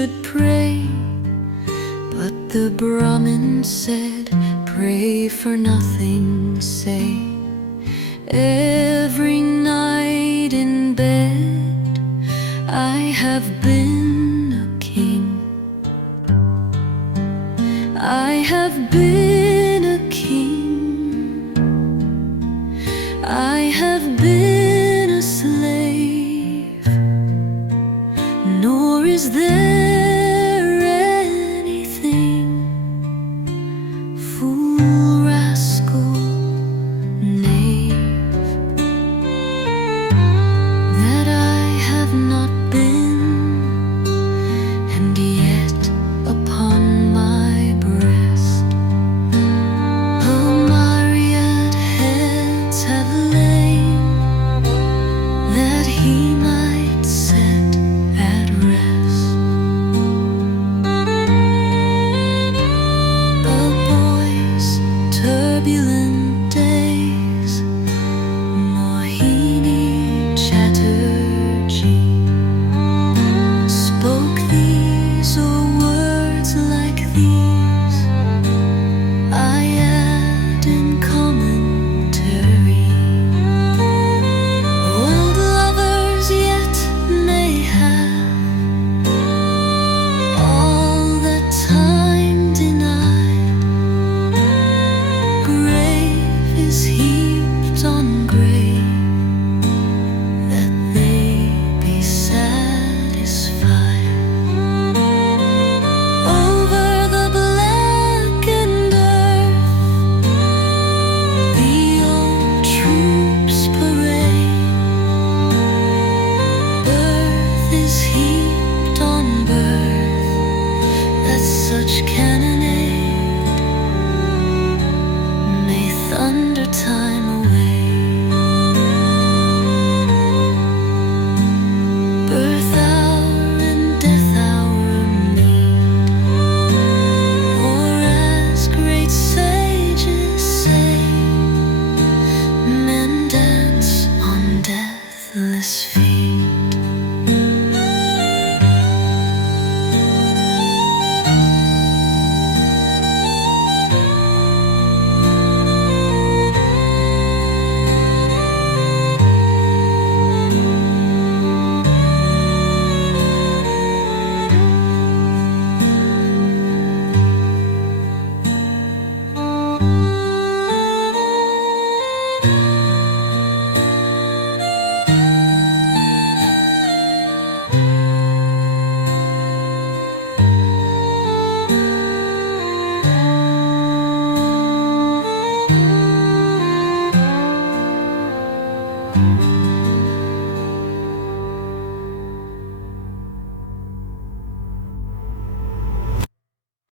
should pray, but the Brahmin said, pray for nothing, say. Every night in bed I have been a king. I have been a king. I have been a slave. Nor is there anything, fool, rascal, knave, that I have not been, and yet upon my breast a myriad heads have lain, that he might set at rest. A boy's turbulent days, Mohini Chatterjee spoke these or words like these. I add in commentary, old lovers yet may have all that time denied. Grave is heaped on grave, that they be satisfied. Over the blackened earth the old troops parade. Birth is heaped on birth, that such cannonade may thunder time away. Birth hour and death hour meet, or as great sages say, men dance on deathless feet.